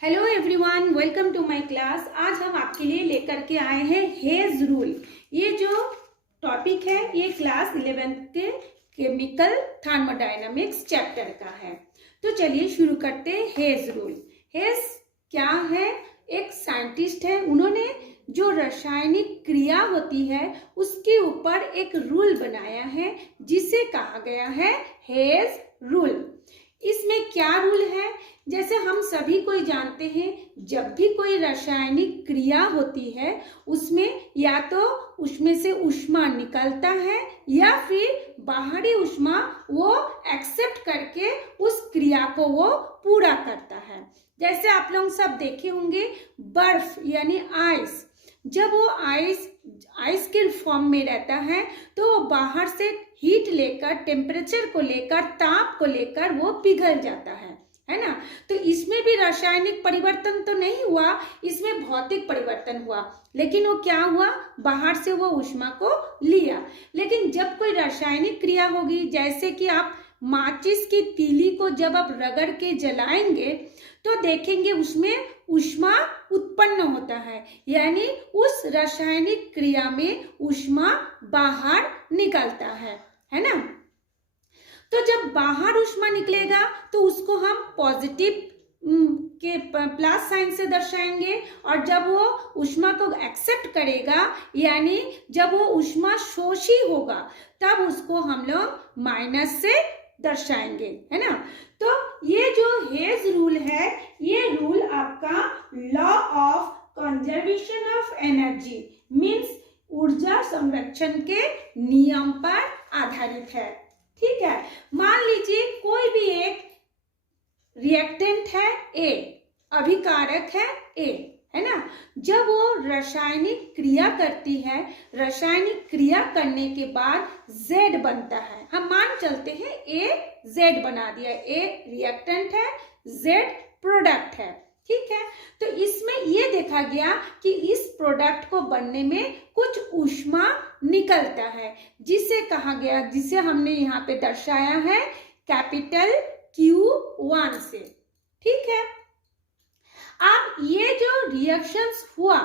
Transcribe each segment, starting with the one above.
Hello everyone, welcome to my class. आज हम आपके लिए लेकर के आए हैं हेज रूल। ये जो टॉपिक है ये क्लास 11th के केमिकल थर्मोडायनामिक्स चैप्टर का है। तो चलिए शुरू करते हैं। Hedge rule. हेज क्या है? एक साइंटिस्ट है, उन्होंने जो रासायनिक क्रिया होती है उसके ऊपर एक रूल बनाया है जिसे कहा गया है हेज रूल। इसमें क्या रूल है? जैसे हम सभी कोई जानते हैं, जब भी कोई रासायनिक क्रिया होती है उसमें या तो उसमें से ऊष्मा निकलता है या फिर बाहरी ऊष्मा वो एक्सेप्ट करके उस क्रिया को वो पूरा करता है। जैसे आप लोग सब देखे होंगे, बर्फ यानी आइस, जब वो आइस के फॉर्म में रहता है तो वो बाहर से हीट लेकर, टेम्परेचर को लेकर, ताप को लेकर वो पिघल जाता है ना। तो इसमें भी रासायनिक परिवर्तन तो नहीं हुआ, इसमें भौतिक परिवर्तन हुआ, लेकिन वो क्या हुआ, बाहर से वो ऊष्मा को लिया। लेकिन जब कोई रासायनिक क्रिया होगी, जैसे कि आप माचिस की तीली को जब आप रगड़ के जलाएंगे तो देखेंगे उसमें ऊष्मा उत्पन्न होता है, यानी उस रासायनिक क्रिया में ऊष्मा बाहर निकलता है ना। तो जब बाहर ऊष्मा निकलेगा तो उसको हम पॉजिटिव के प्लस साइन से दर्शाएंगे, और जब वो ऊष्मा को एक्सेप्ट करेगा यानी जब वो ऊष्मा शोषी होगा तब उसको हम लोग माइनस से दर्शाएंगे, है ना। तो ये जो हेज रूल है, ये रूल आपका law of conservation of energy means ऊर्जा संरक्षण के नियम पर आधारित है। ठीक है, मान लीजिए कोई भी एक रिएक्टेंट है ए, अभिकारक है ए, है ना। जब वो रासायनिक क्रिया करती है, रासायनिक क्रिया करने के बाद Z बनता है। हम मान चलते हैं ए Z बना दिया, ए रिएक्टेंट है, Z प्रोडक्ट है। ठीक है, तो इसमें ये देखा गया कि इस प्रोडक्ट को बनने में कुछ ऊष्मा निकलता है, जिसे कहा गया, जिसे हमने यहाँ पे दर्शाया है कैपिटल Q1 से। ठीक है, अब ये जो रिएक्शंस हुआ,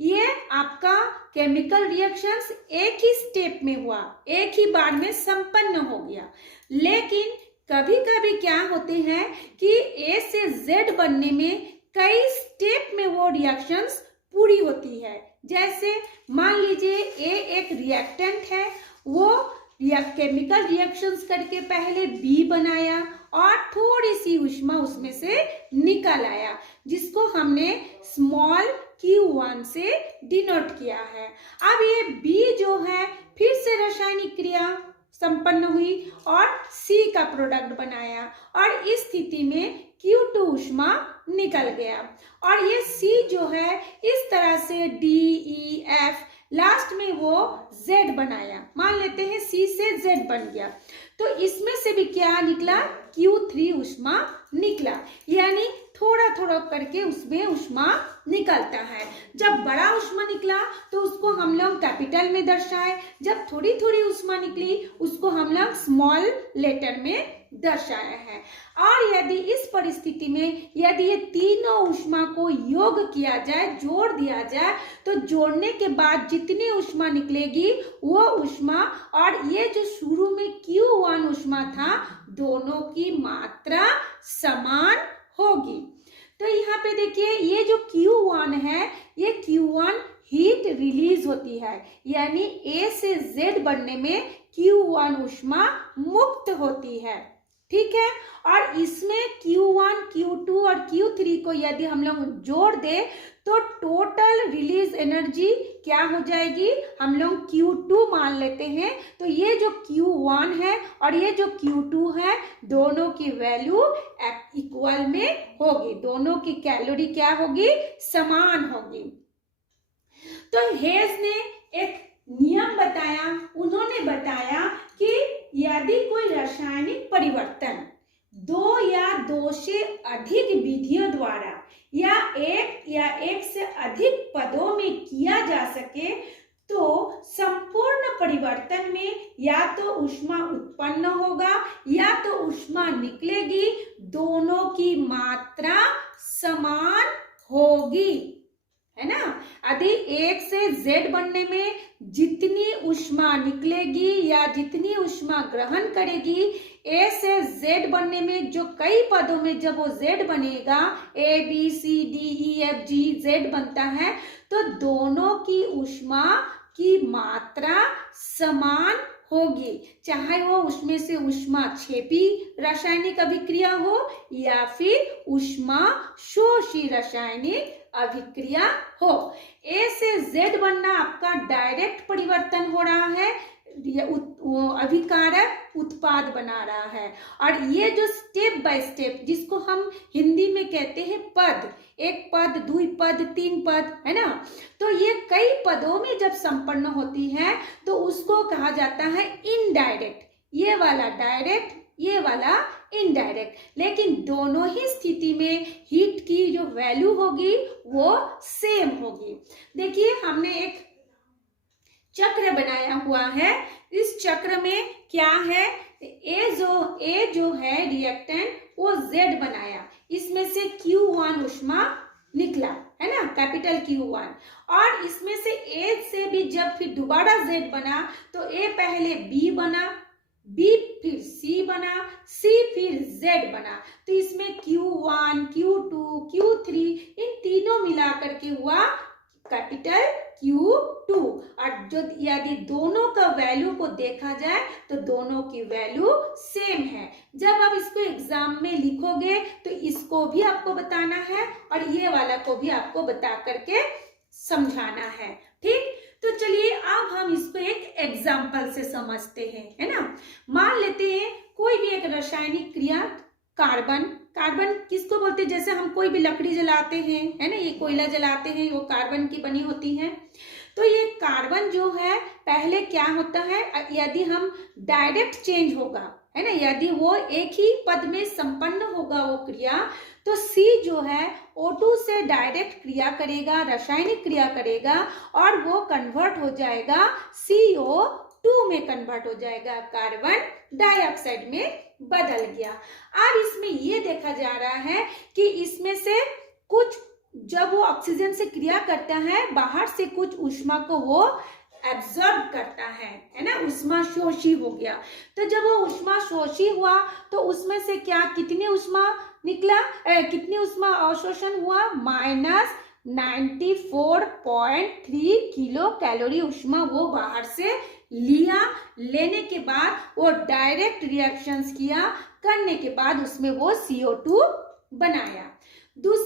ये आपका केमिकल रिएक्शंस एक ही स्टेप में हुआ, एक ही बार में संपन्न हो गया। लेकिन कभी कभी क्या होते हैं कि ए से Z बनने में कई स्टेप में वो रिएक्शंस पूरी होती है। जैसे मान लीजिए ए एक रिएक्टेंट है, वो केमिकल रिएक्शंस करके पहले बी बनाया और थोड़ी सी ऊष्मा उसमें से निकल आया, जिसको हमने स्मॉल Q1 से डिनोट किया है। अब ये बी जो है फिर से रासायनिक क्रिया संपन्न हुई और C का प्रोडक्ट बनाया, और इस स्थिति में Q2 ऊष्मा निकल गया, और ये C जो है इस तरह से D, E, F, लास्ट में वो Z बनाया। मान लेते हैं C से Z बन गया, तो इसमें से भी क्या निकला, Q3 ऊष्मा निकला, यानी थोड़ा थोड़ा करके उसमें ऊष्मा निकलता है। जब बड़ा ऊष्मा निकला तो उसको हम लोग कैपिटल में दर्शाए, जब थोड़ी थोड़ी ऊष्मा निकली उसको हम लोग स्मॉल लेटर में दर्शाया है। और यदि इस परिस्थिति में यदि ये तीनों ऊष्मा को योग किया जाए, जोड़ दिया जाए, तो जोड़ने के बाद जितनी ऊष्मा निकलेगी वो ऊष्मा और ये जो शुरू में Q1 ऊष्मा था, दोनों की मात्रा समान होगी। तो यहाँ पे देखिए, ये जो Q1 है, ये Q1 हीट रिलीज होती है, यानी A से Z बनने में Q1 ऊष्मा मुक्त होती है। ठीक है, और इसमें Q1, Q2 और Q3 को यदि हम लोग जोड़ दे तो टोटल रिलीज एनर्जी क्या हो जाएगी, हम लोग Q2 मान लेते हैं। तो ये जो Q1 है और ये जो Q2 है, दोनों की वैल्यू इक्वल में होगी, दोनों की कैलोरी क्या होगी, समान होगी। तो हेज ने एक नियम बताया, उन्होंने बताया कि यदि कोई रासायनिक परिवर्तन दो या दो से अधिक विधियों द्वारा या एक से अधिक पदों में किया जा सके तो संपूर्ण परिवर्तन में या तो ऊष्मा उत्पन्न होगा या तो ऊष्मा निकलेगी, दोनों की मात्रा समान होगी, है ना। यदि एक से Z बनने में जितनी ऊष्मा निकलेगी या जितनी ऊष्मा ग्रहण करेगी, A से Z बनने में जो कई पदों में जब वो Z बनेगा, A B C D E F G Z बनता है, तो दोनों की ऊष्मा की मात्रा समान होगी, चाहे वो उसमें से ऊष्मा क्षेपी रासायनिक अभिक्रिया हो या फिर ऊष्मा शोषी रासायनिक अभिक्रिया हो। A से Z बनना आपका डायरेक्ट परिवर्तन हो रहा है, अभिकारक उत्पाद बना रहा है। और ये जो स्टेप बाय स्टेप, जिसको हम हिंदी में कहते हैं पद, एक पद, दुई पद, तीन पद, है ना, तो ये कई पदों में जब संपन्न होती है तो उसको कहा जाता है इनडायरेक्ट। ये वाला डायरेक्ट, ये वाला इनडायरेक्ट, लेकिन दोनों ही स्थिति में हीट की जो वैल्यू होगी वो सेम होगी। देखिए हमने एक चक्र बनाया हुआ है, इस चक्र में क्या है, ए जो है रिएक्टेंट वो Z बनाया, इसमें से Q1 ऊष्मा निकला, है ना, कैपिटल Q1, और इसमें से A से भी जब फिर दोबारा Z बना तो A पहले B बना, B फिर C बना, C फिर Z बना, तो इसमें Q1, Q2, Q3 इन तीनों मिलाकर के हुआ कैपिटल Q2। और जो यदि दोनों का वैल्यू को देखा जाए तो दोनों की वैल्यू सेम है। जब आप इसको एग्जाम में लिखोगे तो इसको भी आपको बताना है और ये वाला को भी आपको बता करके समझाना है, ठीक। तो चलिए अब हम इसको एक एग्जाम्पल से समझते हैं, है ना। मान लेते हैं कोई भी एक रासायनिक क्रिया, कार्बन किसको बोलते हैं, जैसे हम कोई भी लकड़ी जलाते हैं, है ना, ये कोयला जलाते हैं, वो कार्बन की बनी होती है। तो ये कार्बन जो है पहले क्या होता है, यदि हम डायरेक्ट चेंज होगा, है ना, यदि वो एक ही पद में संपन्न होगा वो क्रिया, तो C जो है O2 से डायरेक्ट क्रिया करेगा, रासायनिक क्रिया करेगा और वो कन्वर्ट हो जाएगा CO2 में कन्वर्ट हो जाएगा, कार्बन डाइऑक्साइड में बदल गया। अब इसमें ये देखा जा रहा है कि इसमें से कुछ, जब वो ऑक्सीजन से क्रिया करता है, बाहर से कुछ ऊष्मा को वो एब्जॉर्ब करता है ना, ऊष्मा शोषी हो गया। तो जब वो ऊष्मा शोषी हुआ तो उसमें से क्या, कितनी ऊष्मा निकला, कितनी ऊष्मा अवशोषण हुआ, -94.3 किलो कैलोरी ऊष्मा वो बाहर से लिया। लेने के बाद वो डायरेक्ट रिएक्शंस किया, करने के बाद उसमें वो CO2 बनाया।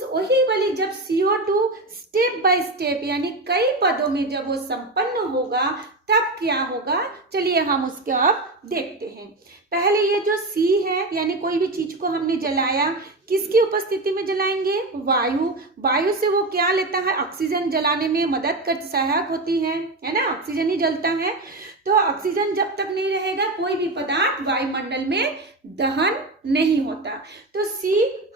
वही वाली जब CO2 स्टेप बाय स्टेप यानी कई पदों में जब वो संपन्न होगा तब क्या होगा, चलिए हम उसके अब देखते हैं। पहले ये जो C है, यानी कोई भी चीज को हमने जलाया, किसकी उपस्थिति में जलाएंगे, वायु से वो क्या लेता है, ऑक्सीजन जलाने में मदद कर, सहायक होती है ना, ऑक्सीजन ही जलता है। तो ऑक्सीजन जब तक नहीं रहेगा कोई भी पदार्थ वायुमंडल में दहन नहीं होता। तो C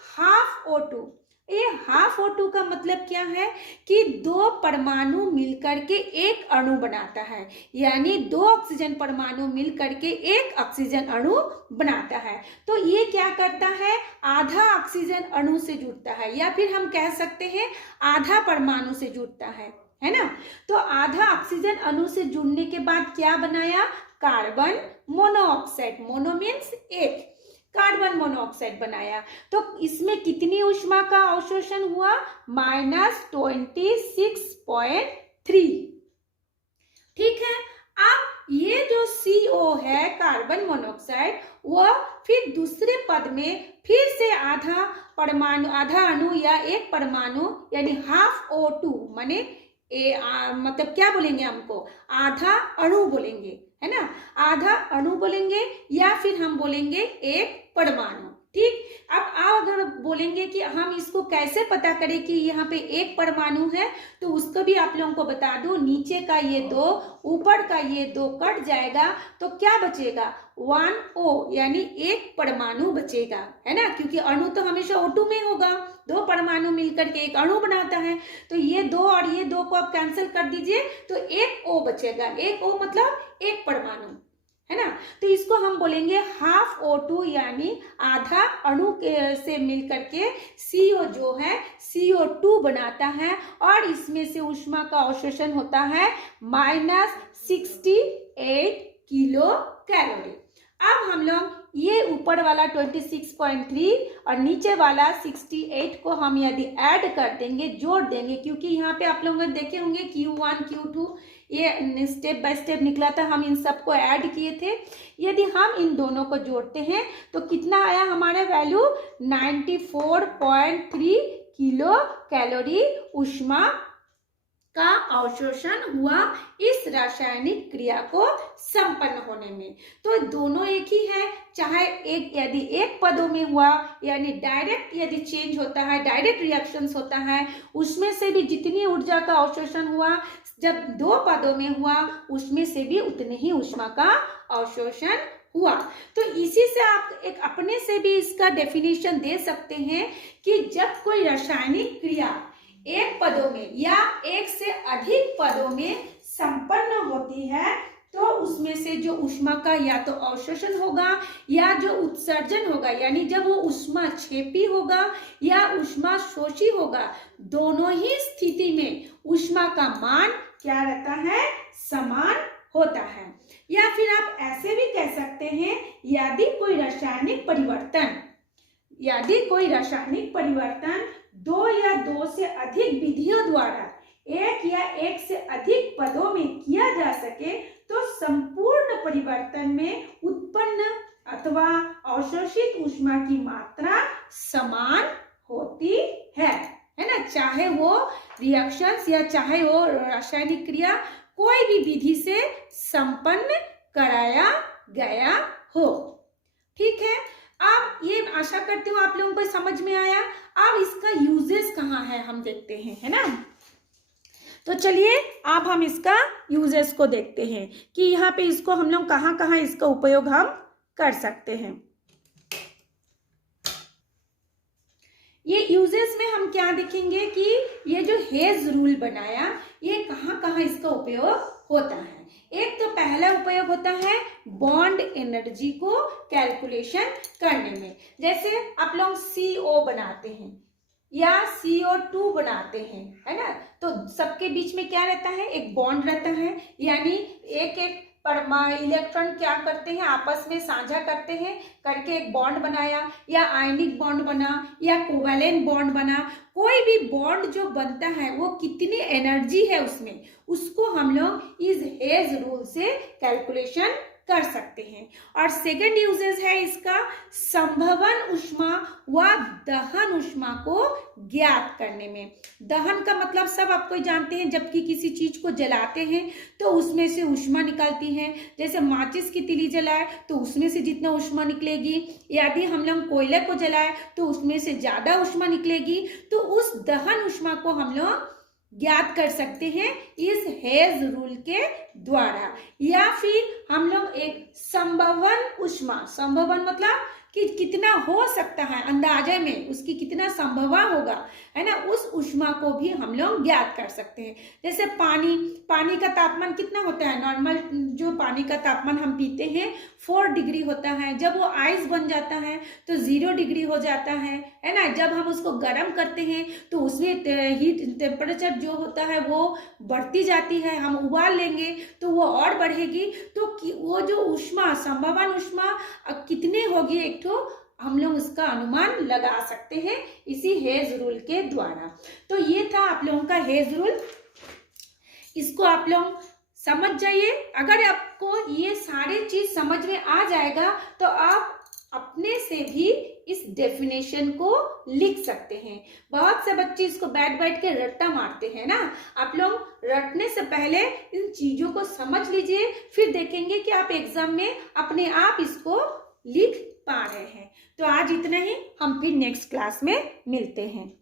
हाफ O2, ये हाफ O2 का मतलब क्या है कि दो परमाणु मिलकर के एक अणु बनाता है, यानी दो ऑक्सीजन परमाणु मिलकर के एक ऑक्सीजन अणु बनाता है। तो ये क्या करता है, आधा ऑक्सीजन अणु से जुड़ता है, या फिर हम कह सकते हैं आधा परमाणु से जुड़ता है ना। तो आधा ऑक्सीजन अणु से जुड़ने के बाद क्या बनाया, कार्बन मोनोऑक्साइड, मोनो मीन्स एक, कार्बन मोनोऑक्साइड बनाया। तो इसमें कितनी ऊष्मा का अवशोषण हुआ, -26.3, ठीक है। अब ये जो CO है, कार्बन मोनोऑक्साइड, वह फिर दूसरे पद में फिर से आधा परमाणु, आधा अणु या एक परमाणु यानी हाफ O2 माने मतलब क्या बोलेंगे, हमको आधा अणु बोलेंगे, है ना, आधा अणु बोलेंगे या फिर हम बोलेंगे एक परमाणु, ठीक। अब अगर बोलेंगे कि हम इसको कैसे पता करें कि यहाँ पे एक परमाणु है, तो उसको भी आप लोगों को बता दूं, नीचे का ये दो, ऊपर का ये दो कट जाएगा तो क्या बचेगा, 1O यानी एक परमाणु बचेगा, है ना, क्योंकि अणु तो हमेशा O2 में होगा, दो परमाणु मिलकर के एक अणु बनाता है। तो ये दो और ये दो को आप कैंसिल कर दीजिए तो एक O बचेगा, एक O मतलब एक परमाणु, है ना। तो इसको हम बोलेंगे हाफ O2 यानी आधा अणु से मिलकर के CO जो है CO2 बनाता है और इसमें से ऊष्मा का अवशोषण होता है -68 किलो कैलोरी। अब हम लोग ये ऊपर वाला 26.3 और नीचे वाला 68 को हम यदि ऐड कर देंगे, जोड़ देंगे, क्योंकि यहाँ पे आप लोगों ने देखे होंगे Q1 Q2 ये स्टेप बाय स्टेप निकला था, हम इन सबको ऐड किए थे। यदि हम इन दोनों को जोड़ते हैं तो कितना आया हमारा वैल्यू 94.3 किलो कैलोरी ऊष्मा का अवशोषण हुआ इस रासायनिक क्रिया को संपन्न होने में। तो दोनों एक ही है, चाहे एक यदि एक पदों में हुआ यानी डायरेक्ट यदि चेंज होता है, डायरेक्ट रिएक्शंस होता है, उसमें से भी जितनी ऊर्जा का अवशोषण हुआ, जब दो पदों में हुआ उसमें से भी उतनी ही ऊष्मा का अवशोषण हुआ। तो इसी से आप एक अपने से भी इसका डेफिनेशन दे सकते हैं कि जब कोई रासायनिक क्रिया एक पदों में या एक से अधिक पदों में संपन्न होती है तो उसमें से जो ऊष्मा का या तो अवशोषण होगा या जो उत्सर्जन होगा, यानी जब वो ऊष्मा क्षेपी होगा या ऊष्मा शोषी होगा, दोनों ही स्थिति में ऊष्मा का मान क्या रहता है, समान होता है। या फिर आप ऐसे भी कह सकते हैं यदि कोई रासायनिक परिवर्तन दो या दो से अधिक विधियों द्वारा एक या एक से अधिक पदों में किया जा सके तो संपूर्ण परिवर्तन में उत्पन्न अथवा अवशोषित ऊष्मा की मात्रा समान होती है ना। चाहे वो रिएक्शंस या चाहे वो रासायनिक क्रिया कोई भी विधि से संपन्न कराया गया हो। ठीक है, अब ये आशा करती हूँ आप लोगों को समझ में आया। अब इसका यूजेस कहाँ है हम देखते हैं, है ना। तो चलिए अब हम इसका यूजेस को देखते हैं कि यहाँ पे इसको हम लोग कहाँ कहाँ इसका उपयोग हम कर सकते हैं। ये यूजेस में हम क्या देखेंगे कि ये जो हेज रूल बनाया ये कहाँ कहाँ इसका उपयोग होता है। एक तो पहला उपयोग होता है बॉन्ड एनर्जी को कैलकुलेशन करने में। जैसे आप लोग CO बनाते हैं या CO2 बनाते हैं, है ना, तो सबके बीच में क्या रहता है, एक बॉन्ड रहता है, यानी एक एक इलेक्ट्रॉन क्या करते हैं, आपस में साझा करते हैं, करके एक बॉन्ड बनाया, या आयनिक बॉन्ड बना या कोवैलेंट बॉन्ड बना। कोई भी बॉन्ड जो बनता है वो कितनी एनर्जी है उसमें, उसको हम लोग इस हेज रूल से कैलकुलेशन कर सकते हैं। और सेकंड यूजेस है इसका संभवन ऊष्मा व दहन ऊष्मा को ज्ञात करने में। दहन का मतलब सब आपको जानते हैं, जबकि किसी चीज को जलाते हैं तो उसमें से ऊष्मा निकलती है। जैसे माचिस की तीली जलाए तो उसमें से जितना ऊष्मा निकलेगी, यदि हम लोग कोयले को जलाए तो उसमें से ज्यादा ऊष्मा निकलेगी। तो उस दहन ऊष्मा को हम लोग ज्ञात कर सकते हैं इस हेज रूल के द्वारा। या फिर हम लोग एक संभवन ऊष्मा, संभवन मतलब कि कितना हो सकता है, अंदाजे में उसकी कितना संभवा होगा, है ना, उस ऊष्मा को भी हम लोग ज्ञात कर सकते हैं। जैसे पानी का तापमान कितना होता है, नॉर्मल जो पानी का तापमान हम पीते हैं 4 डिग्री होता है। जब वो आइस बन जाता है तो 0 डिग्री हो जाता है ना। जब हम उसको गर्म करते हैं तो उसमें हीट टेम्परेचर जो होता है वो बढ़ती जाती है, हम उबाल लेंगे तो वो और बढ़ेगी। तो वो जो ऊष्मा, संभवन ऊष्मा कितने होगी एक तो हम लोग इसका अनुमान लगा सकते हैं इसी हेज रूल के द्वारा। तो ये था आप लोगों का हेज रूल, इसको आप लोग समझ जाइए। अगर आपको ये सारी चीज समझ में आ जाएगा तो आप अपने से भी इस डेफिनेशन को लिख सकते हैं। बहुत से बच्चे इसको बैठ के रट्टा मारते हैं ना। आप लोग रटने से पहले इन चीजों को समझ लीजिए, फिर देखेंगे कि आप एग्जाम में अपने आप इसको लिख पा रहे हैं। तो आज इतना ही, हम फिर नेक्स्ट क्लास में मिलते हैं।